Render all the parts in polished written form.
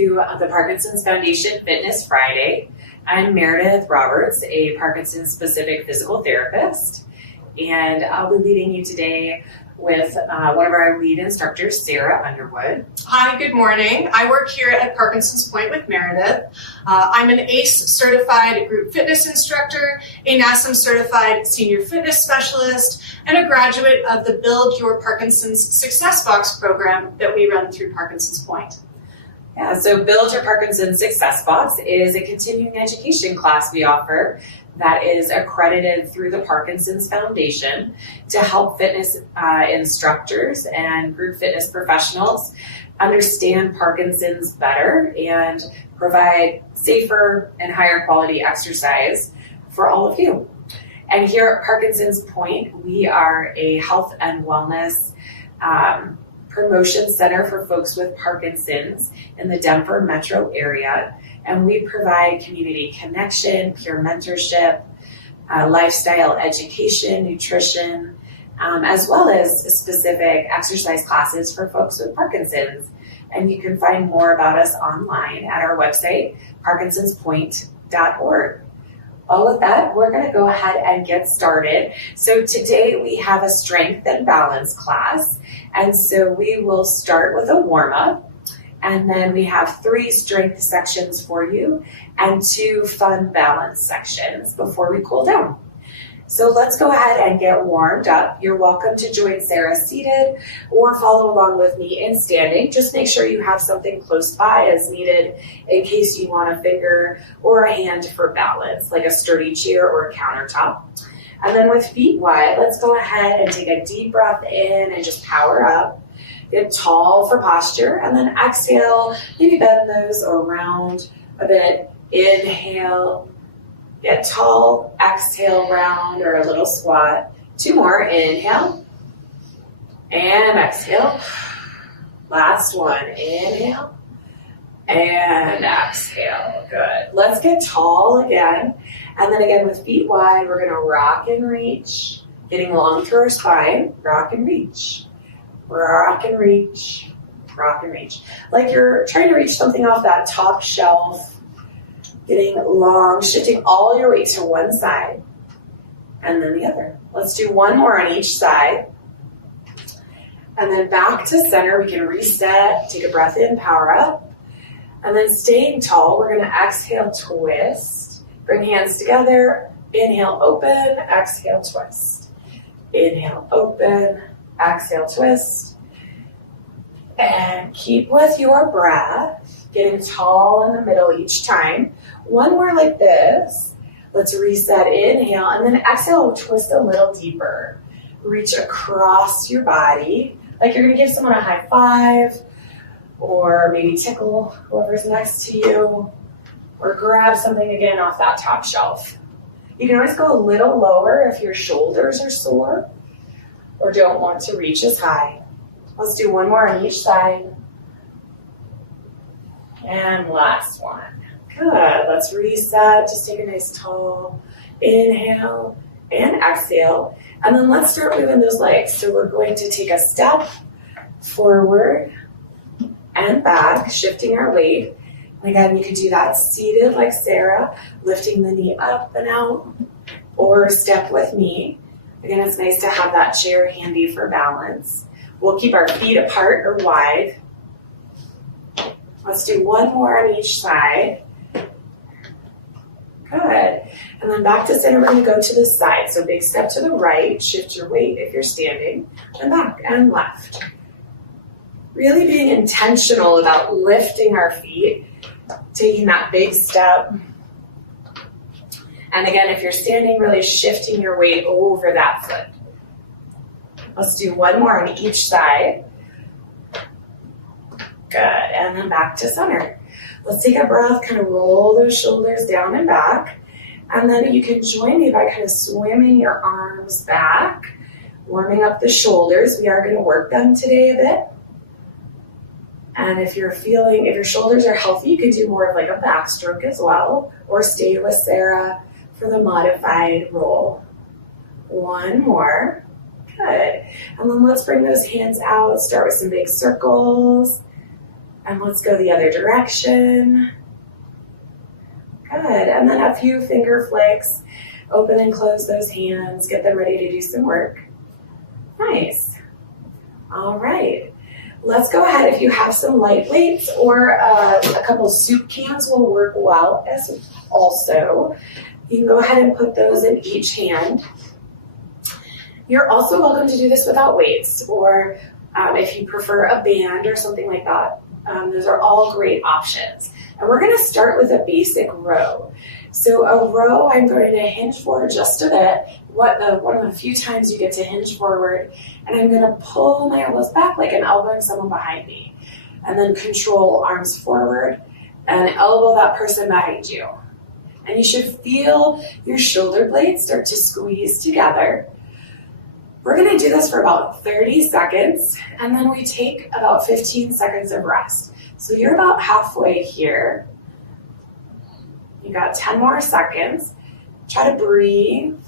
to the Parkinsons Foundation Fitness Friday. I'm Meredith Roberts, a Parkinson-specific physical therapist, and I'll be leading you today with one of our lead instructors, Sarah Underwood. Hi, good morning. I work here at Parkinson's Pointe with Meredith. I'm an ACE certified group fitness instructor, a NASM certified senior fitness specialist, and a graduate of the Build Your Parkinson's Success Box program that we run through Parkinson's Pointe. Yeah, so Build Your Parkinson's Success Box is a continuing education class we offer that is accredited through the Parkinson's Foundation to help fitness instructors and group fitness professionals understand Parkinson's better and provide safer and higher quality exercise for all of you. And here at Parkinson's Pointe, we are a health and wellness promotion center for folks with Parkinson's in the Denver metro area. And we provide community connection, peer mentorship, lifestyle education, nutrition, as well as specific exercise classes for folks with Parkinson's. And you can find more about us online at our website, parkinsonspointe.org. All of that, we're going to go ahead and get started. So today we have a strength and balance class. And so we will start with a warm-up. And then we have 3 strength sections for you and 2 fun balance sections before we cool down. So let's go ahead and get warmed up. You're welcome to join Sarah seated or follow along with me in standing. Just make sure you have something close by as needed in case you want a finger or a hand for balance, like a sturdy chair or a countertop. And then with feet wide, let's go ahead and take a deep breath in and just power up. Get tall for posture, and then exhale, maybe bend those around a bit. Inhale, get tall, exhale, round or a little squat. 2 more, inhale, and exhale. Last one, inhale, and exhale, good. Let's get tall again, and then again with feet wide, we're gonna rock and reach, getting long through our spine, rock and reach. Rock and reach, rock and reach. Like you're trying to reach something off that top shelf, getting long, shifting all your weight to one side and then the other. Let's do 1 more on each side. And then back to center, we can reset, take a breath in, power up. And then staying tall, we're gonna exhale, twist. Bring hands together, inhale, open, exhale, twist. Inhale, open, exhale, twist, and keep with your breath, getting tall in the middle each time. 1 more like this. Let's reset, inhale, and then exhale, twist a little deeper. Reach across your body, like you're gonna give someone a high five, or maybe tickle whoever's next to you, or grab something again off that top shelf. You can always go a little lower if your shoulders are sore, or don't want to reach as high. Let's do 1 more on each side. And last one. Good, let's reset. Just take a nice tall inhale and exhale. And then let's start moving those legs. So we're going to take a step forward and back, shifting our weight. And again, you could do that seated like Sarah, lifting the knee up and out, or step with me. Again, it's nice to have that chair handy for balance. We'll keep our feet apart or wide. Let's do 1 more on each side. Good. And then back to center, we're going to go to the side. So big step to the right, shift your weight if you're standing, and back and left. Really being intentional about lifting our feet, taking that big step. And again, if you're standing, really shifting your weight over that foot. Let's do 1 more on each side. Good, and then back to center. Let's take a breath, kind of roll those shoulders down and back. And then you can join me by kind of swimming your arms back, warming up the shoulders. We are going to work them today a bit. And if your shoulders are healthy, you can do more of like a backstroke as well, or stay with Sarah for the modified roll. 1 more. Good. And then let's bring those hands out. Start with some big circles. And let's go the other direction. Good. And then a few finger flicks. Open and close those hands. Get them ready to do some work. Nice. All right. Let's go ahead. If you have some light weights or a couple soup cans will work well as also. You can go ahead and put those in each hand. You're also welcome to do this without weights, or if you prefer a band or something like that. Those are all great options. And we're going to start with a basic row. So a row, I'm going to hinge forward just a bit. One of the few times you get to hinge forward, and I'm going to pull my elbows back like I'm elbowing someone behind me. And then control arms forward and elbow that person behind you. And you should feel your shoulder blades start to squeeze together. We're going to do this for about 30 seconds, and then we take about 15 seconds of rest. So you're about halfway here. You got 10 more seconds. Try to breathe.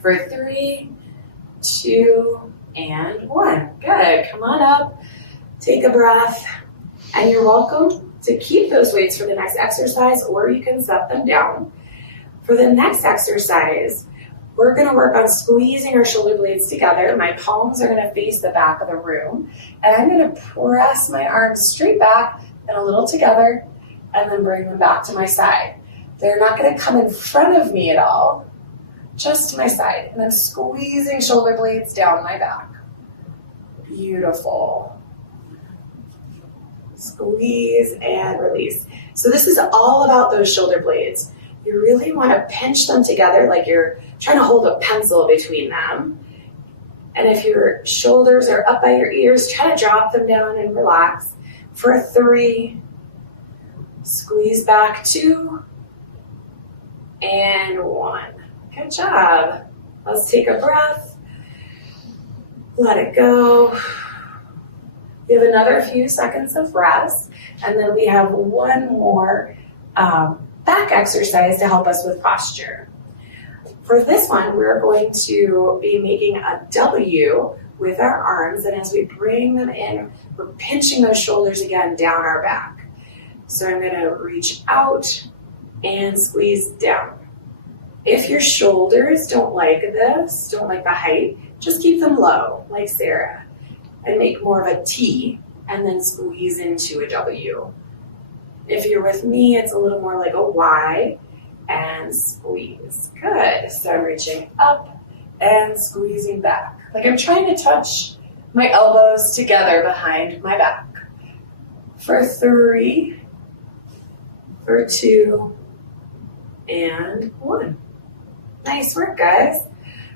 For 3, 2, and 1. Good. Come on up. Take a breath. And you're welcome to keep those weights for the next exercise, or you can set them down. For the next exercise, we're going to work on squeezing our shoulder blades together. My palms are going to face the back of the room. And I'm going to press my arms straight back and a little together, and then bring them back to my side. They're not going to come in front of me at all, just to my side. And I'm squeezing shoulder blades down my back. Beautiful. Squeeze and release. So this is all about those shoulder blades. You really want to pinch them together like you're trying to hold a pencil between them. And if your shoulders are up by your ears, try to drop them down and relax. For 3, squeeze back 2, and 1. Good job. Let's take a breath. Let it go. We have another few seconds of rest, and then we have one more back exercise to help us with posture. For this one, we're going to be making a W with our arms, and as we bring them in, we're pinching those shoulders again down our back. So I'm going to reach out and squeeze down. If your shoulders don't like this, don't like the height, just keep them low, like Sarah, and make more of a T, and then squeeze into a W. If you're with me, it's a little more like a Y, and squeeze. Good. So I'm reaching up and squeezing back. Like I'm trying to touch my elbows together behind my back. For 3, for 2, and 1. Nice work, guys.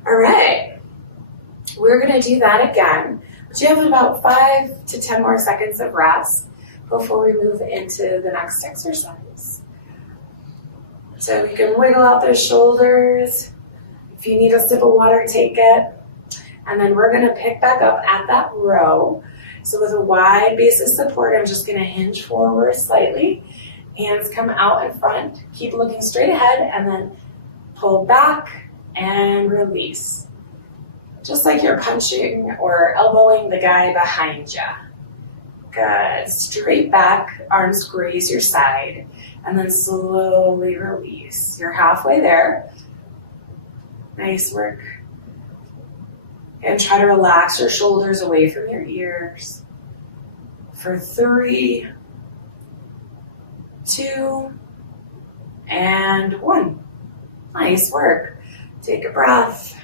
All right. We're going to do that again. But you have about 5 to 10 more seconds of rest before we move into the next exercise. So you can wiggle out those shoulders. If you need a sip of water, take it. And then we're going to pick back up at that row. So with a wide base of support, I'm just going to hinge forward slightly. Hands come out in front. Keep looking straight ahead, and then pull back and release. Just like you're punching or elbowing the guy behind you. Good. Straight back, arms graze your side, and then slowly release. You're halfway there. Nice work. And try to relax your shoulders away from your ears. For 3, 2, and 1. Nice work. Take a breath.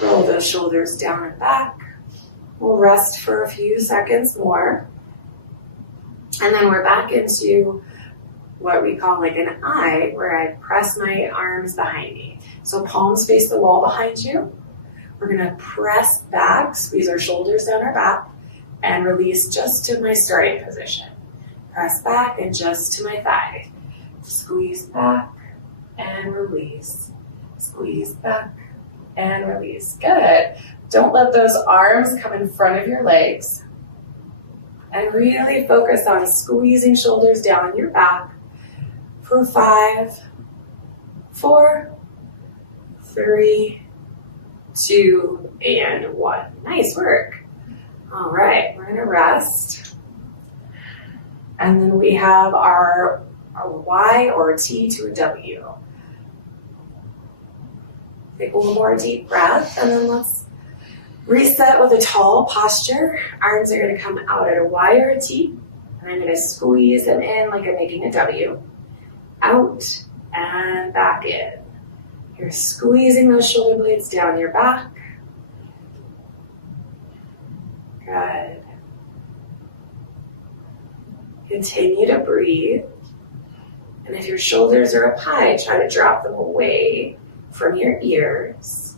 Roll those shoulders down and back. We'll rest for a few seconds more. And then we're back into what we call like an I, where I press my arms behind me. So palms face the wall behind you. We're going to press back, squeeze our shoulders down our back, and release just to my starting position. Press back and just to my thigh. Squeeze back and release. Squeeze back and release. Good. Don't let those arms come in front of your legs. And really focus on squeezing shoulders down your back. For 5, 4, 3, 2, and 1. Nice work. All right, we're gonna rest. And then we have our Y or T to a W. Take one more deep breath, and then let's reset with a tall posture. Arms are gonna come out at a Y or a T, and I'm gonna squeeze them in like I'm making a W. Out and back in. You're squeezing those shoulder blades down your back. Good. Continue to breathe. And if your shoulders are up high, try to drop them away from your ears.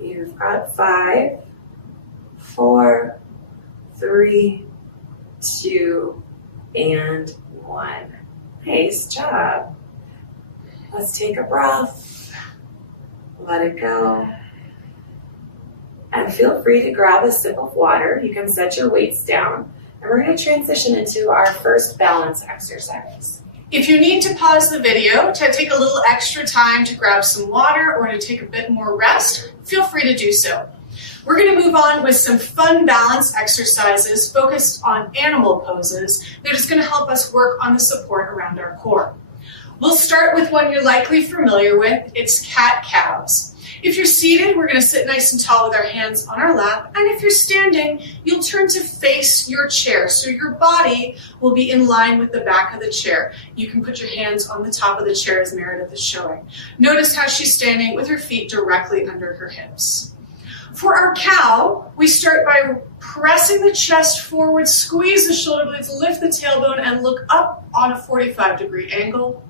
You've got 5, 4, 3, 2, and 1. Nice job. Let's take a breath. Let it go. And feel free to grab a sip of water. You can set your weights down. And we're going to transition into our first balance exercise. If you need to pause the video to take a little extra time to grab some water or to take a bit more rest, feel free to do so. We're going to move on with some fun balance exercises focused on animal poses that is going to help us work on the support around our core. We'll start with one you're likely familiar with. It's cat-cows. If you're seated, we're going to sit nice and tall with our hands on our lap. And if you're standing, you'll turn to face your chair. So your body will be in line with the back of the chair. You can put your hands on the top of the chair as Meredith is showing. Notice how she's standing with her feet directly under her hips. For our cow, we start by pressing the chest forward, squeeze the shoulder blades, lift the tailbone, and look up on a 45-degree angle.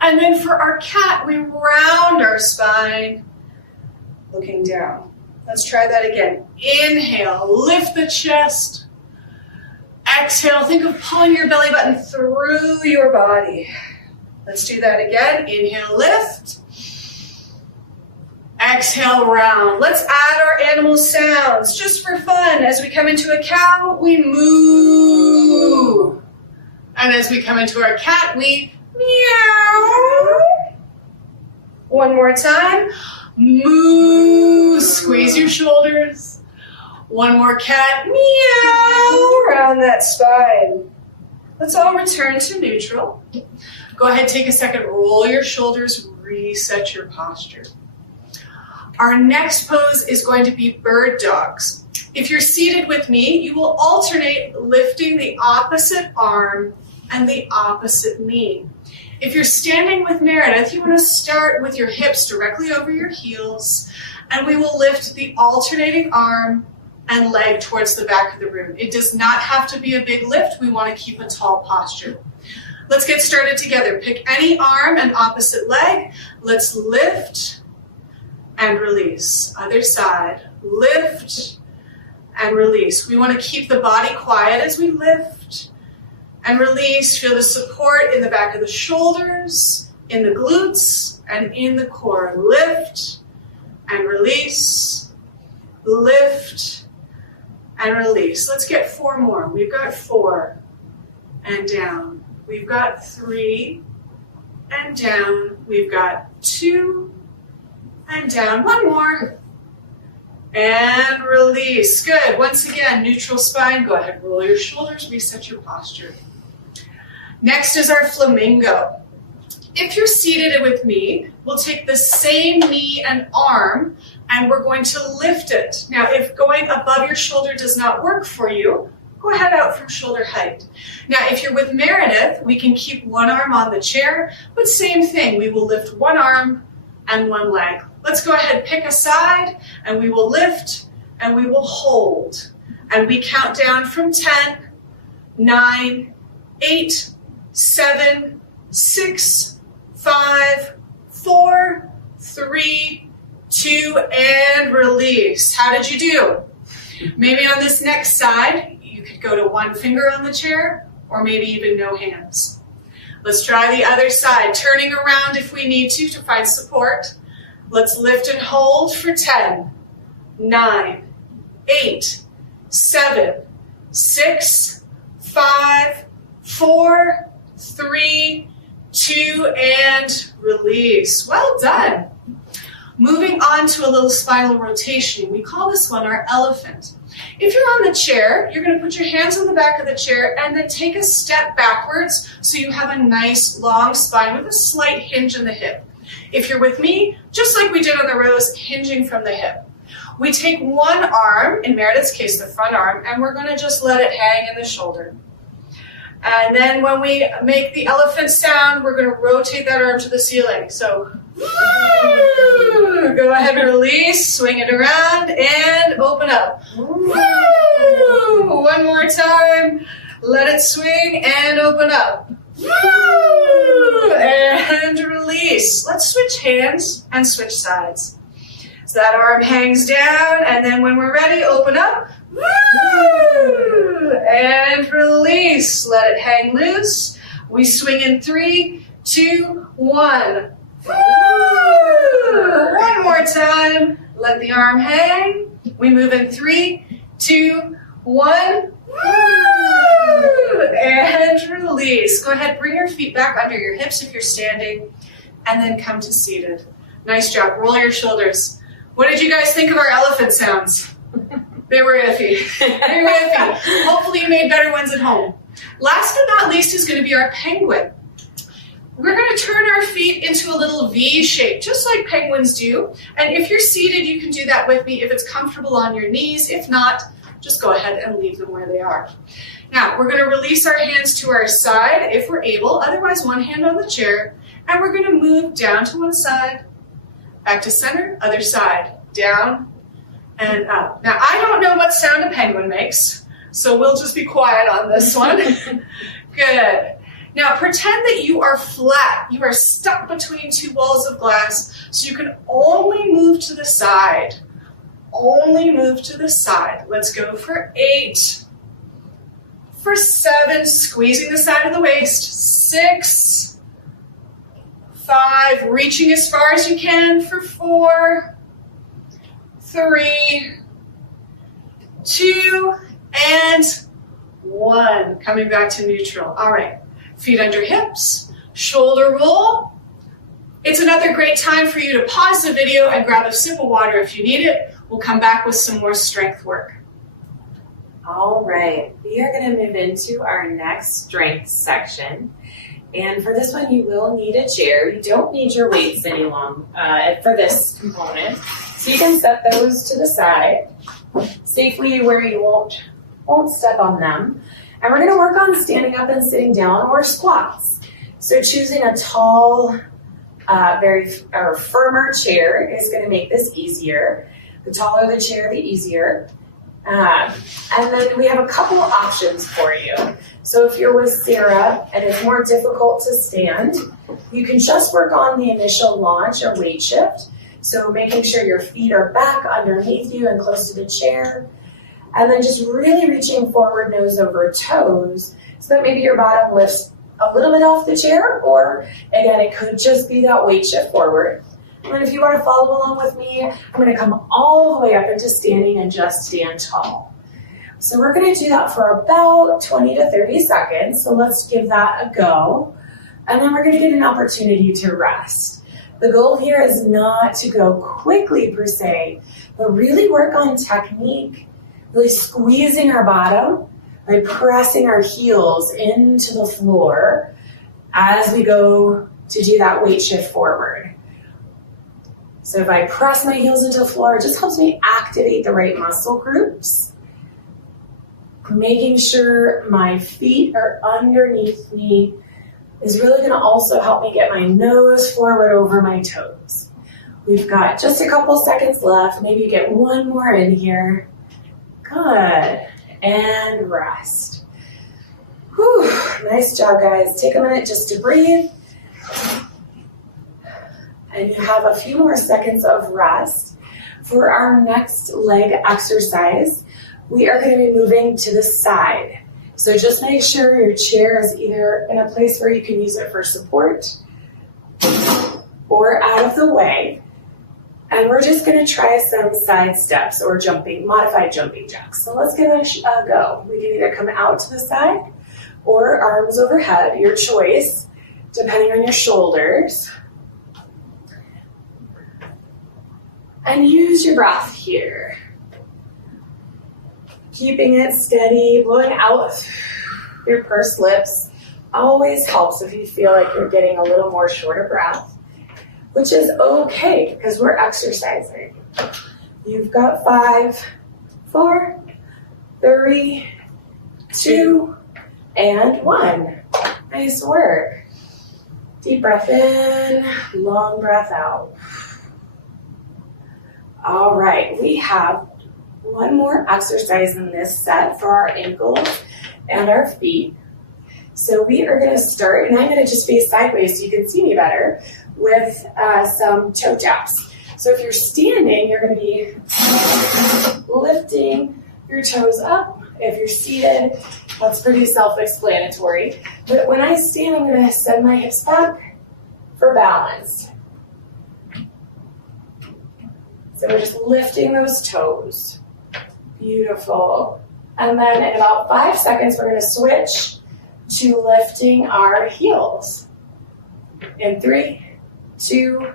And then for our cat, we round our spine, looking down. Let's try that again. Inhale, lift the chest. Exhale, think of pulling your belly button through your body. Let's do that again. Inhale, lift. Exhale, round. Let's add our animal sounds just for fun. As we come into a cow, we moo. And as we come into our cat, we meow. One more time. Moo. Squeeze your shoulders. One more cat. Meow. Round that spine. Let's all return to neutral. Go ahead, take a second. Roll your shoulders. Reset your posture. Our next pose is going to be bird dogs. If you're seated with me, you will alternate lifting the opposite arm and the opposite knee. If you're standing with Meredith, you want to start with your hips directly over your heels, and we will lift the alternating arm and leg towards the back of the room. It does not have to be a big lift. We want to keep a tall posture. Let's get started together. Pick any arm and opposite leg. Let's lift and release. Other side. Lift and release. We want to keep the body quiet as we lift and release. Feel the support in the back of the shoulders, in the glutes, and in the core. Lift and release. Lift and release. Let's get 4 more. We've got 4 and down. We've got 3 and down. We've got 2 and down. 1 more. And release. Good. Once again, neutral spine. Go ahead, roll your shoulders, reset your posture. Next is our flamingo. If you're seated with me, we'll take the same knee and arm, and we're going to lift it. Now, if going above your shoulder does not work for you, go ahead out from shoulder height. Now, if you're with Meredith, we can keep one arm on the chair, but same thing. We will lift one arm and one leg. Let's go ahead, pick a side, and we will lift, and we will hold. And we count down from 10, 9, 8, 7, 6, 5, 4, 3, 2, and release. How did you do? Maybe on this next side, you could go to 1 finger on the chair, or maybe even no hands. Let's try the other side, turning around if we need to find support. Let's lift and hold for 10, 9, 8, 7, 6, 5, 4, 3, 2, and release. Well done. Moving on to a little spinal rotation. We call this one our elephant. If you're on the chair, you're going to put your hands on the back of the chair and then take a step backwards so you have a nice long spine with a slight hinge in the hip. If you're with me, just like we did on the rows, hinging from the hip. We take one arm, in Meredith's case the front arm, and we're going to just let it hang in the shoulder. And then when we make the elephant sound, we're going to rotate that arm to the ceiling. So, woo! Go ahead and release, swing it around, and open up. Woo! One more time. Let it swing and open up. Woo! And release. Let's switch hands and switch sides. So that arm hangs down, and then when we're ready, open up. Woo! And release. Let it hang loose. We swing in 3, 2, 1. Woo! One more time. Let the arm hang. We move in 3, 2, 1. Woo! And release. Go ahead, bring your feet back under your hips if you're standing, and then come to seated. Nice job. Roll your shoulders. What did you guys think of our elephant sounds? They were iffy. They were iffy. Hopefully you made better ones at home. Last but not least is going to be our penguin. We're going to turn our feet into a little V shape, just like penguins do. And if you're seated, you can do that with me if it's comfortable on your knees. If not, just go ahead and leave them where they are. Now, we're going to release our hands to our side if we're able. Otherwise, one hand on the chair. And we're going to move down to one side, back to center, other side, down and up. Now, I don't know what sound a penguin makes, so we'll just be quiet on this one. Good. Now, pretend that you are flat. You are stuck between two walls of glass, so you can only move to the side. Only move to the side. Let's go for 8. For 7, squeezing the side of the waist. 6. 5, reaching as far as you can for 4, 3, 2, and 1. Coming back to neutral. All right, feet under hips, shoulder roll. It's another great time for you to pause the video and grab a sip of water if you need it. We'll come back with some more strength work. All right, we are going to move into our next strength section. And for this one, you will need a chair. You don't need your weights any longer for this component. So you can set those to the side safely where you won't step on them. And we're going to work on standing up and sitting down or squats. So choosing a tall, firmer chair is going to make this easier. The taller the chair, the easier. And then we have a couple of options for you. So if you're with Sarah and it's more difficult to stand, you can just work on the initial launch or weight shift. So making sure your feet are back underneath you and close to the chair. And then just really reaching forward, nose over toes, so that maybe your bottom lifts a little bit off the chair, or again, it could just be that weight shift forward. And then if you want to follow along with me, I'm going to come all the way up into standing and just stand tall. So we're going to do that for about 20 to 30 seconds. So let's give that a go. And then we're going to get an opportunity to rest. The goal here is not to go quickly per se, but really work on technique, really squeezing our bottom by pressing our heels into the floor as we go to do that weight shift forward. So if I press my heels into the floor, it just helps me activate the right muscle groups. Making sure my feet are underneath me is really going to also help me get my nose forward over my toes. We've got just a couple seconds left. Maybe get one more in here. Good. And rest. Whew. Nice job, guys. Take a minute just to breathe. And you have a few more seconds of rest. For our next leg exercise, we are going to be moving to the side. So just make sure your chair is either in a place where you can use it for support or out of the way. And we're just going to try some side steps or modified jumping jacks. So let's give it a go. We can either come out to the side or arms overhead, your choice, depending on your shoulders. And use your breath here. Keeping it steady, blowing out your pursed lips always helps if you feel like you're getting a little more short of breath, which is okay because we're exercising. You've got 5, 4, 3, 2, and 1. Nice work. Deep breath in, long breath out. All right, we have one more exercise in this set for our ankles and our feet. So we are going to start, and I'm going to just face sideways so you can see me better, with some toe taps. So if you're standing, you're going to be lifting your toes up. If you're seated, that's pretty self-explanatory. But when I stand, I'm going to send my hips back for balance. So we're just lifting those toes. Beautiful. And then in about 5 seconds, we're going to switch to lifting our heels. In 3, 2,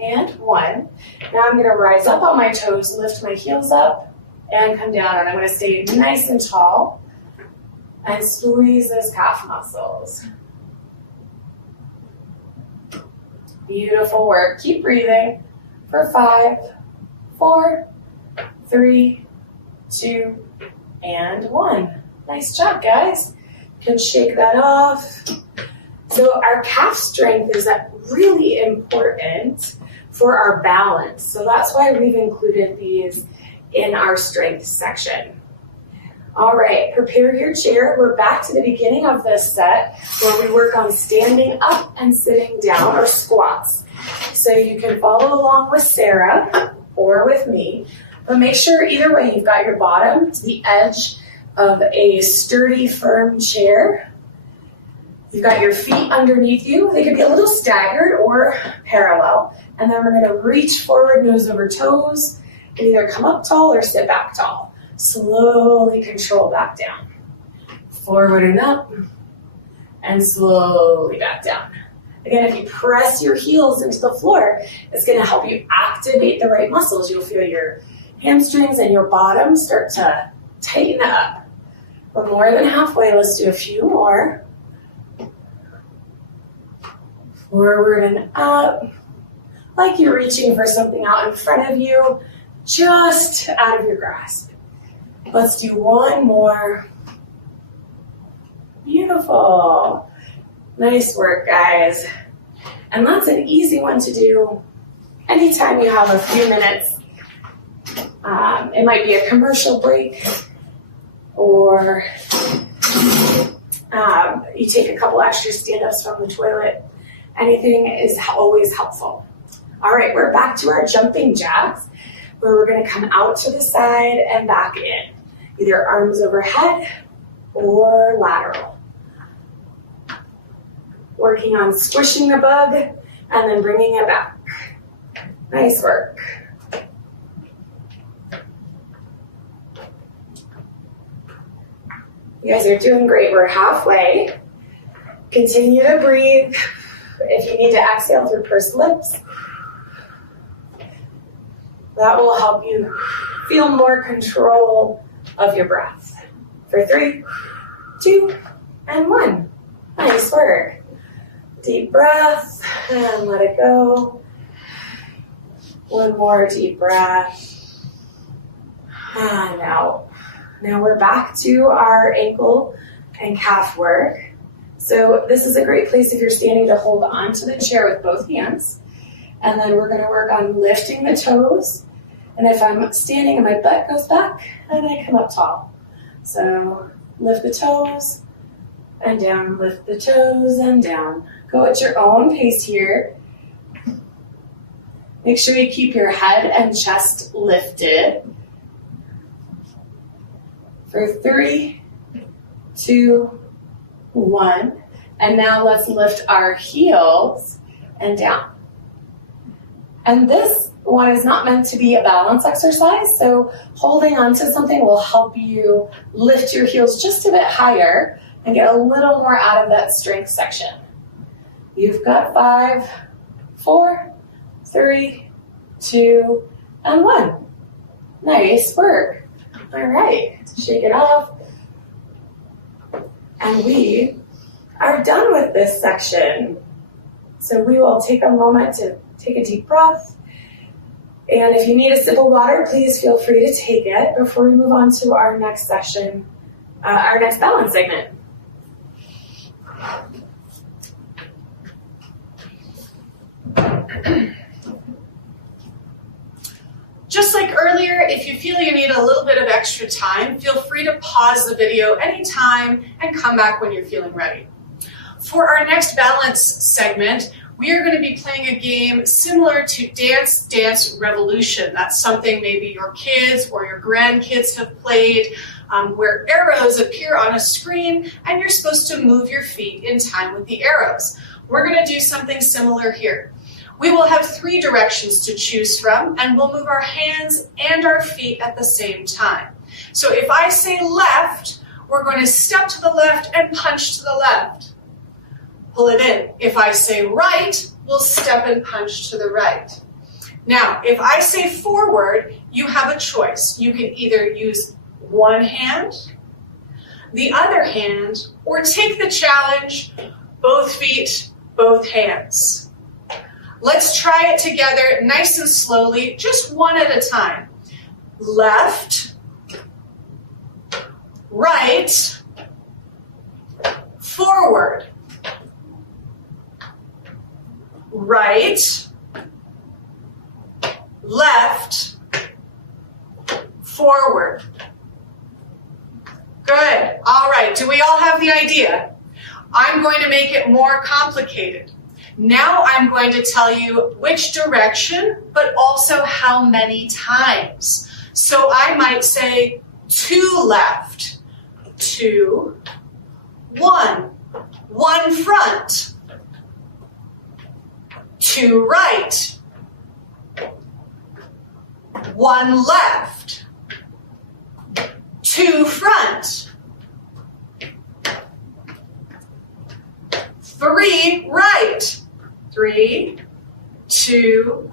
and 1. Now I'm going to rise up on my toes, lift my heels up, and come down. And I'm going to stay nice and tall and squeeze those calf muscles. Beautiful work. Keep breathing for 5, 4, 3, 2, and 1. Nice job, guys. You can shake that off. So our calf strength is really important for our balance. So that's why we've included these in our strength section. All right, prepare your chair. We're back to the beginning of this set where we work on standing up and sitting down, or squats. So you can follow along with Sarah or with me, but make sure either way you've got your bottom to the edge of a sturdy, firm chair. You've got your feet underneath you. They could be a little staggered or parallel. And then we're going to reach forward, nose over toes, and either come up tall or sit back tall. Slowly control back down. Forward and up, and slowly back down. Again, if you press your heels into the floor, it's going to help you activate the right muscles. You'll feel your hamstrings and your bottom start to tighten up. We're more than halfway. Let's do a few more. Forward and up, like you're reaching for something out in front of you, just out of your grasp. Let's do one more. Beautiful. Nice work, guys. And that's an easy one to do anytime you have a few minutes. It might be a commercial break, or you take a couple extra stand-ups from the toilet. Anything is always helpful. All right, we're back to our jumping jacks, where we're going to come out to the side and back in, either arms overhead or lateral. Working on squishing the bug and then bringing it back. Nice work. You guys are doing great. We're halfway. Continue to breathe. If you need to exhale through pursed lips, that will help you feel more control of your breath. For 3, 2, and 1. Nice work. Deep breath, and let it go. One more deep breath, and out. Now we're back to our ankle and calf work. So this is a great place if you're standing to hold on to the chair with both hands. And then we're going to work on lifting the toes. And if I'm standing and my butt goes back, and I come up tall. So lift the toes and down, lift the toes and down. Go at your own pace here. Make sure you keep your head and chest lifted. For 3, 2, 1. And now let's lift our heels and down. And this one is not meant to be a balance exercise, so holding on to something will help you lift your heels just a bit higher and get a little more out of that strength section. You've got 5, 4, 3, 2, and 1. Nice work. All right, shake it off. And we are done with this section. So we will take a moment to take a deep breath. And if you need a sip of water, please feel free to take it before we move on to our next session, our next balance segment. Just like earlier, if you feel you need a little bit of extra time, feel free to pause the video anytime and come back when you're feeling ready. For our next balance segment, we are going to be playing a game similar to Dance Dance Revolution. That's something maybe your kids or your grandkids have played, where arrows appear on a screen and you're supposed to move your feet in time with the arrows. We're going to do something similar here. We will have 3 directions to choose from, and we'll move our hands and our feet at the same time. So if I say left, we're going to step to the left and punch to the left. Pull it in. If I say right, we'll step and punch to the right. Now, if I say forward, you have a choice. You can either use one hand, the other hand, or take the challenge, both feet, both hands. Let's try it together nice and slowly, just one at a time. Left, right, forward, right, left, forward. Good. All right. Do we all have the idea? I'm going to make it more complicated. Now I'm going to tell you which direction, but also how many times. So I might say 2 left, 2, 1, 1 front, 2 right, 1 left, 2 front, 3 right, 3, 2,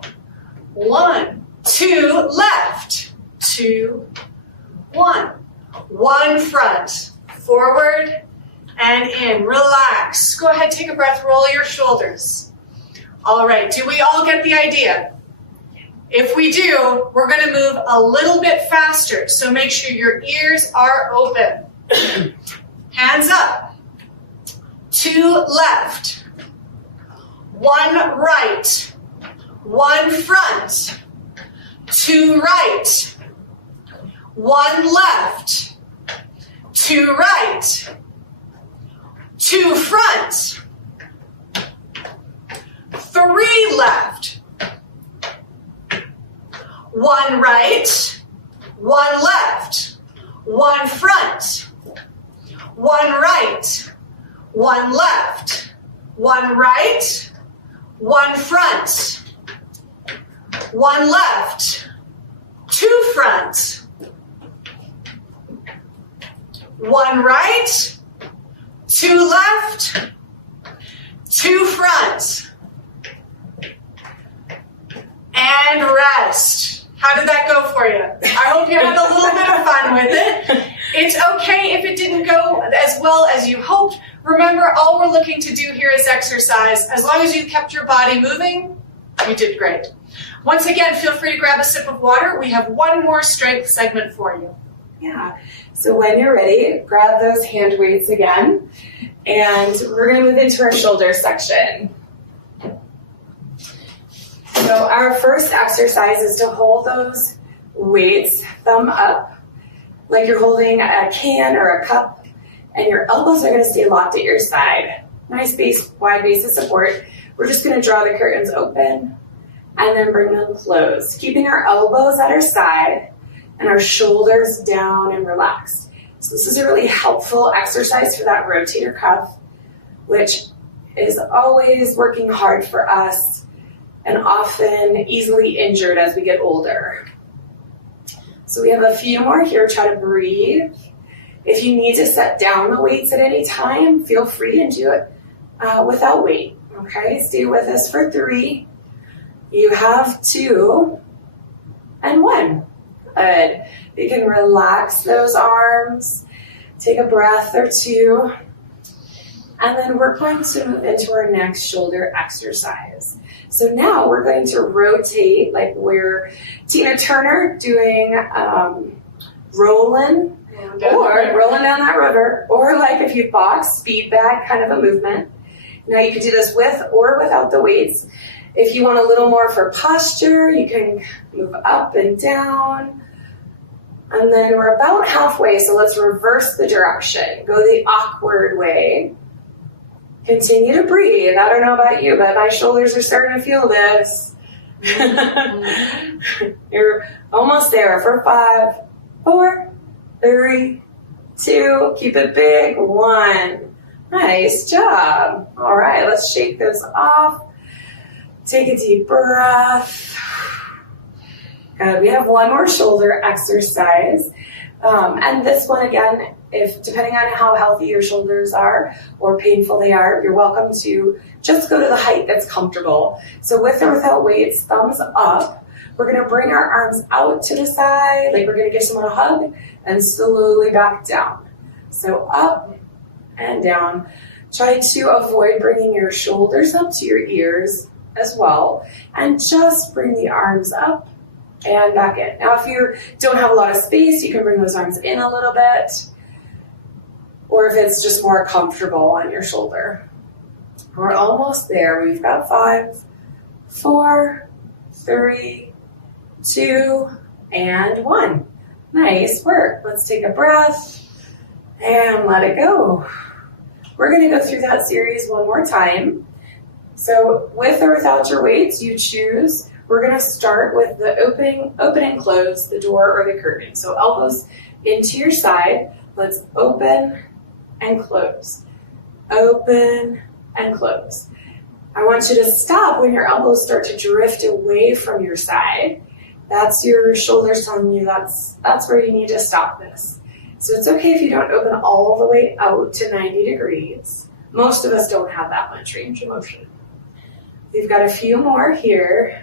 1, 2 left, 2, 1, 1 front, forward and in. Relax. Go ahead, take a breath, roll your shoulders. All right, do we all get the idea? If we do, we're going to move a little bit faster, so make sure your ears are open. Hands up. 2 left, 1 right, 1 front, 2 right, 1 left, 2 right, 2 front, 3 left, 1 right, 1 left, 1 front, 1 right, 1 left, 1 right, 1 front, 1 left, 2 front, 1 right, 2 left, 2 front, and rest. How did that go for you? I hope you had a little bit of fun with it. It's okay if it didn't go as well as you hoped. Remember, all we're looking to do here is exercise. As long as you kept your body moving, you did great. Once again, feel free to grab a sip of water. We have one more strength segment for you. Yeah, so when you're ready, grab those hand weights again, and we're going to move into our shoulder section. So our first exercise is to hold those weights, thumb up, like you're holding a can or a cup, and your elbows are going to stay locked at your side. Nice base, wide base of support. We're just going to draw the curtains open and then bring them closed, keeping our elbows at our side and our shoulders down and relaxed. So this is a really helpful exercise for that rotator cuff, which is always working hard for us and often easily injured as we get older. So we have a few more here. Try to breathe. If you need to set down the weights at any time, feel free and do it without weight. Okay, stay with us for 3. You have 2, and 1. Good. You can relax those arms, take a breath or 2, and then we're going to move into our next shoulder exercise. So now we're going to rotate like we're Tina Turner doing rolling down that river, or like if you box, speed bag kind of a movement. Now you can do this with or without the weights. If you want a little more for posture, you can move up and down. And then we're about halfway, so let's reverse the direction. Go the awkward way. Continue to breathe. I don't know about you, but my shoulders are starting to feel this. You're almost there for 5, 4, 3, 2, keep it big, 1. Nice job. All right, let's shake those off. Take a deep breath. Good. We have one more shoulder exercise. And this one, again, if depending on how healthy your shoulders are or painful they are, you're welcome to just go to the height that's comfortable. So with or without weights, thumbs up. We're going to bring our arms out to the side, like we're going to give someone a hug, and slowly back down. So up and down. Try to avoid bringing your shoulders up to your ears as well. And just bring the arms up and back in. Now, if you don't have a lot of space, you can bring those arms in a little bit. Or if it's just more comfortable on your shoulder. We're almost there. We've got 5, 4, 3, 2, and 1. Nice work. Let's take a breath and let it go. We're going to go through that series one more time. So with or without your weights, you choose. We're going to start with the open and close the door or the curtain. So elbows into your side. Let's open and close. Open and close. I want you to stop when your elbows start to drift away from your side. That's your shoulders telling you that's where you need to stop this. So it's okay if you don't open all the way out to 90 degrees. Most of us don't have that much range of motion. We've got a few more here.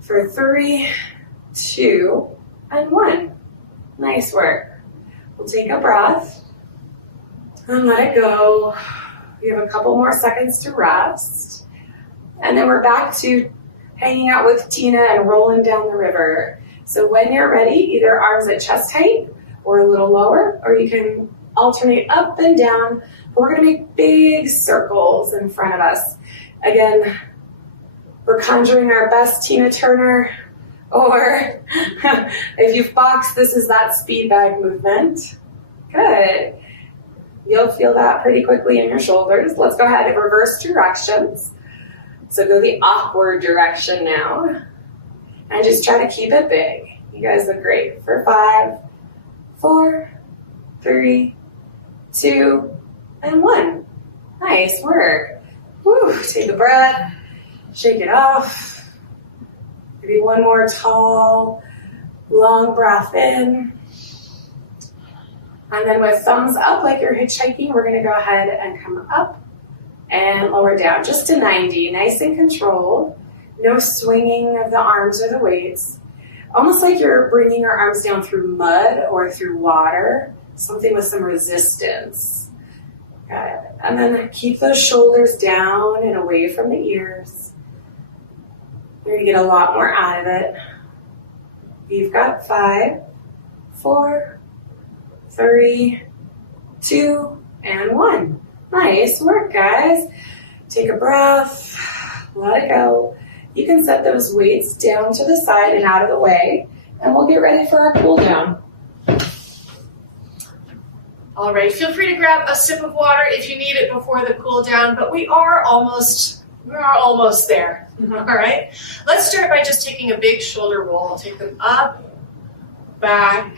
For 3, 2, and 1. Nice work. We'll take a breath and let it go. We have a couple more seconds to rest. And then we're back to hanging out with Tina and rolling down the river. So when you're ready, either arms at chest height or a little lower, or you can alternate up and down. We're going to make big circles in front of us. Again, we're conjuring our best Tina Turner, or if you've boxed, this is that speed bag movement. Good. You'll feel that pretty quickly in your shoulders. Let's go ahead and reverse directions. So go the awkward direction now. And just try to keep it big. You guys look great. For 5, 4, 3, 2, and 1. Nice work. Woo, take a breath. Shake it off. Maybe one more tall, long breath in. And then with thumbs up like you're hitchhiking, we're going to go ahead and come up and lower down just to 90. Nice and controlled. No swinging of the arms or the weights. Almost like you're bringing your arms down through mud or through water. Something with some resistance. Good. And then keep those shoulders down and away from the ears. You're going to get a lot more out of it. You've got 5, 4, 3, 2, and 1. Nice work, guys. Take a breath. Let it go. You can set those weights down to the side and out of the way, and we'll get ready for our cool down. All right, feel free to grab a sip of water if you need it before the cool down, but we are almost there. All right, let's start by just taking a big shoulder roll. Take them up, back,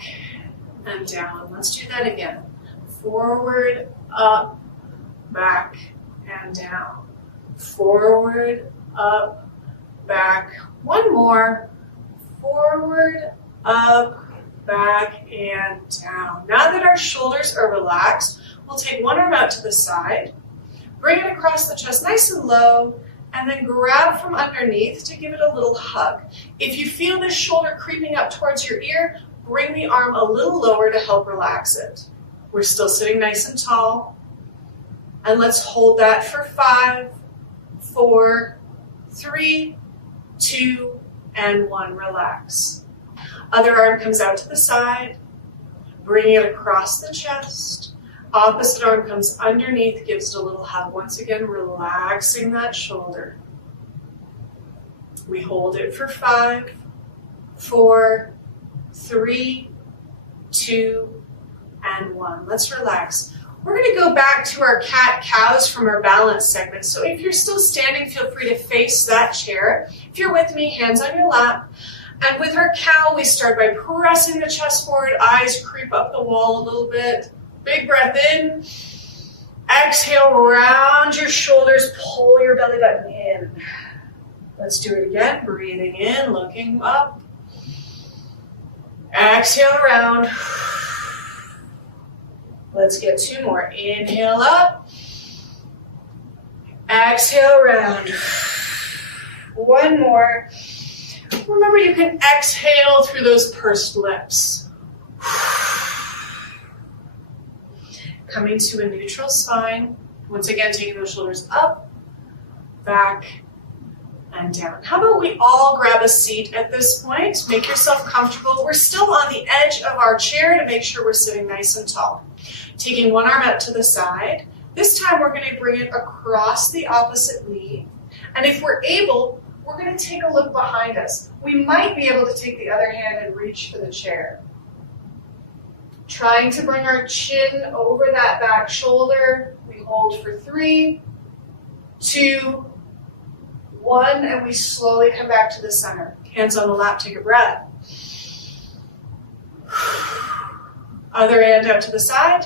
and down. Let's do that again. Forward, up, back, and down. Forward, up, back. One more. Forward, up, back, and down. Now that our shoulders are relaxed, we'll take one arm out to the side, bring it across the chest nice and low, and then grab from underneath to give it a little hug. If you feel the shoulder creeping up towards your ear, bring the arm a little lower to help relax it. We're still sitting nice and tall. And let's hold that for 5, 4, 3, 2, and 1. Relax. Other arm comes out to the side, bringing it across the chest. Opposite arm comes underneath, gives it a little hug. Once again, relaxing that shoulder. We hold it for 5, 4, 3, 2, and 1. Let's relax. We're going to go back to our cat-cows from our balance segment. So if you're still standing, feel free to face that chair. If you're with me, hands on your lap. And with our cow, we start by pressing the chest forward, eyes creep up the wall a little bit. Big breath in. Exhale, round your shoulders, pull your belly button in. Let's do it again. Breathing in, looking up. Exhale, round. Let's get 2 more. Inhale up. Exhale, round. 1 more. Remember, you can exhale through those pursed lips. Coming to a neutral spine. Once again, taking those shoulders up, back, and down. How about we all grab a seat at this point? Make yourself comfortable. We're still on the edge of our chair to make sure we're sitting nice and tall. Taking one arm out to the side. This time we're going to bring it across the opposite knee. And if we're able, we're going to take a look behind us. We might be able to take the other hand and reach for the chair. Trying to bring our chin over that back shoulder. We hold for 3, 2, 1, and we slowly come back to the center. Hands on the lap, take a breath. Other hand out to the side,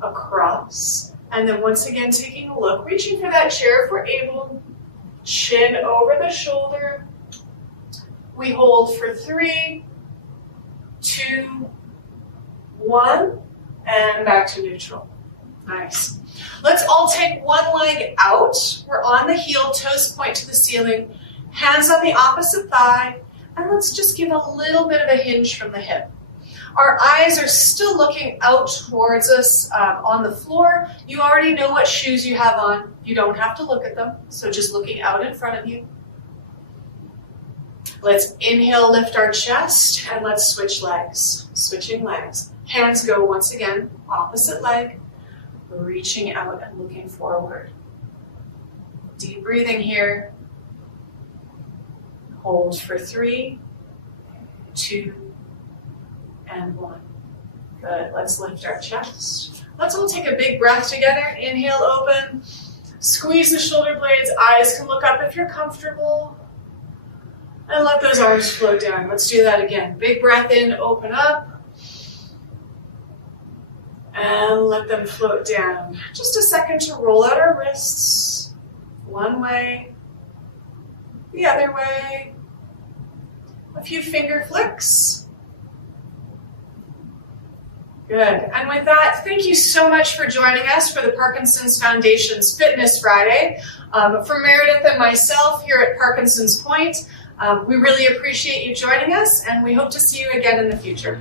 across, and then once again taking a look, reaching for that chair if we're able. Chin over the shoulder. We hold for 3, 2, 1, and back to neutral. Nice. Let's all take one leg out. We're on the heel, toes point to the ceiling, hands on the opposite thigh, and let's just give a little bit of a hinge from the hip. Our eyes are still looking out towards us on the floor. You already know what shoes you have on. You don't have to look at them, so just looking out in front of you. Let's inhale, lift our chest, and let's switch legs. Switching legs. Hands go once again, opposite leg, reaching out and looking forward. Deep breathing here. Hold for 3, 2, and 1. Good. Let's lift our chest. Let's all take a big breath together. Inhale, open. Squeeze the shoulder blades. Eyes can look up if you're comfortable. And let those arms float down. Let's do that again. Big breath in, open up. And let them float down. Just a second to roll out our wrists. One way, the other way. A few finger flicks. Good. And with that, thank you so much for joining us for the Parkinson's Foundation's Fitness Friday. For Meredith and myself here at Parkinson's Pointe, we really appreciate you joining us, and we hope to see you again in the future.